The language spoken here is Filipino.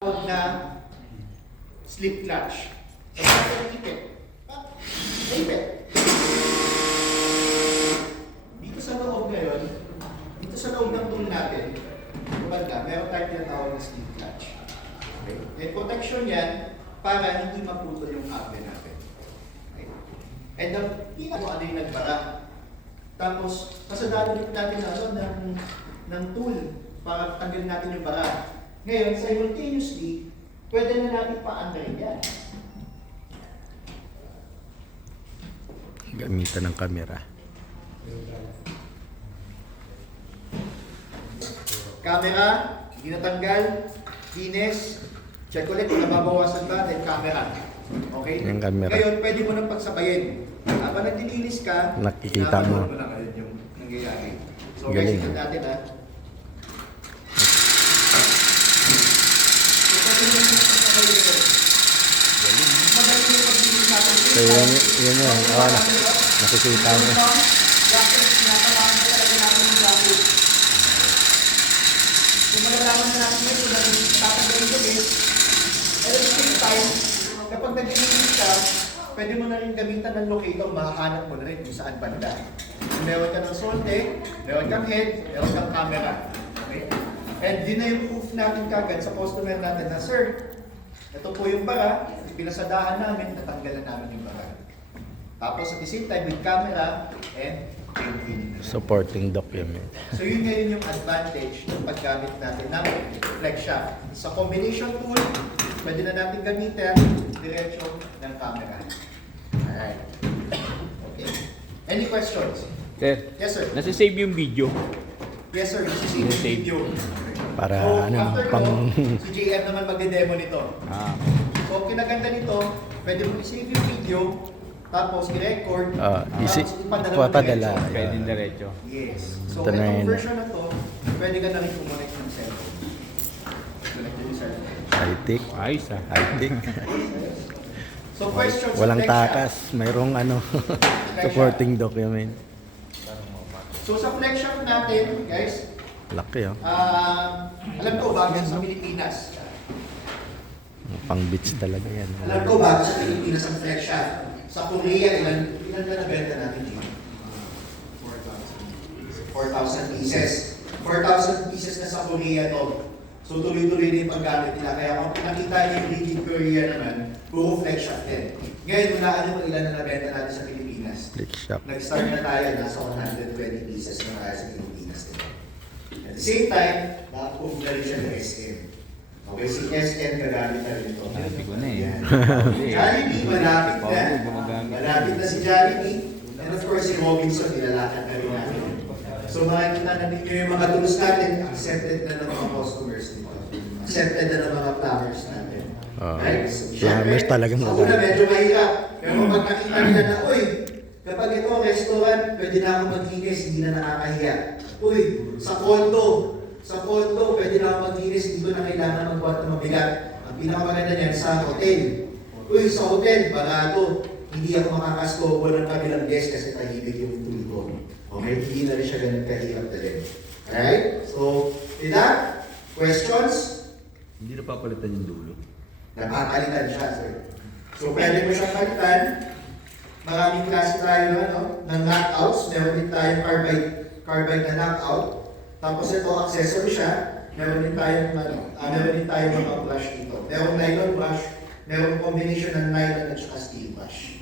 na slip clutch. So, natin ipit. Ipit. Dito sa loob ngayon, dito sa loob ng tool natin, kumbaga, meron tayong tinatawag na slip clutch. Okay? And protection yan para hindi maputol yung cable natin. Okay? And the pinaka ano yung nagbara. Tapos, kasadalo natin ng tool para tanggalin natin yung bara. Ngayon, simultaneously, pwede na natin pa-under yan. Gamitan ng camera. Camera, hindi natanggal, finish, check ulit kung nababawasan ba, then camera. Okay? Yung camera. Ngayon, pwede mo nang pagsabayin. Habang naglilinis ka, nakikita mo. mo na ngayon yung nangyayari. So Galing. guys, ito natin ha. So yun. Nakikita mo. Kung malalaman na natin ito na tatanggalin ko is, at the same time, kapag nag-inis ka, pwede mo na rin gamitan ng locator, makahanap mo na rin kung saan banda. Kung meron ka ng solte, meron kang head, meron kang camera. Okay? And din na yung proof natin kagad sa customer natin na, sir, ito po yung bara, pinasadahan namin, natanggalan namin yung bara. Tapos at the same time, with camera and painting. Supporting document. So yun ngayon yung advantage ng paggamit natin ng flex shop. Sa combination tool, pwede na natin gamitin diretso ng camera. Alright. Okay. Any questions? Sir, Yes, sir. nasa-save yung video. Yes, sir. Sisisi yung Save. video. Para After pang... si JM naman magde-demo nito. So, kinaganda nito, pwede mo i-save yung video, tapos i-record, tapos papadala. Pwede diretso. Yes. So, Ito na itong yun. version na to, pwede ka na rin connect ng cellphone. Connect yung cellphone. High-tech. Ayos ah. High-tech. So, questions sa Walang flex shop. takas. Mayroong supporting document. So, sa flex shop natin, guys, Laki alam ko bago sa Pilipinas. Pang beach talaga yan. Alam ko bago sa Pilipinas ang flex shop. Sa Korea, ilan ba nabenta natin dito? 4,000 pieces. 4,000 pieces na sa Korea to. So tuloy-tuloy na yung paggamit nila. Kaya kung pinakita niyo yung Rigid Korea naman, puro flex shop din. Ngayon, wala ka kung ilan na nabenta natin sa Pilipinas. Beach shop. Nag-start na tayo, nasa 120 pieces na tayo sa Pilipinas din. At the same time, naka-prove na rin siya ng SM. Okay, si SM gagamit na rin ito. Sabi ko na eh. Yan. Jollibee, malapit na. Malapit na si Jollibee. And of course, si Robinson, nilalakad na rin natin. So makikita na ninyo yung mga tools natin, accepted na ng mga customers dito. Accepted na ng mga plumbers natin. Right? So, Plumbers talagang sa una magaling. medyo mahirap. Pero pag nakita nila na, uy, kapag ito restaurant, pwede na ako maglinis, hindi na nakakahiya. Uy, sa condo, pwede na ako maglinis, hindi ko na kailangan magbuhat ng mabigat. Ang pinakamaganda niyan sa hotel. Uy, sa hotel, barato. Hindi ako makakaskobo ng kabilang guest kasi tahimik yung tool ko. Okay, hindi na rin siya ganun kahirap talaga. Alright? So, with that, questions? Hindi na papalitan yung dulo. Napapalitan siya, sir. So, pwede mo siyang palitan. Maraming klase tayo ng knockouts. Meron din tayong carbide na knockout. Tapos ito, accessory siya. Meron din tayong mga brush dito. Meron nylon brush. Meron combination ng nylon at saka steel brush.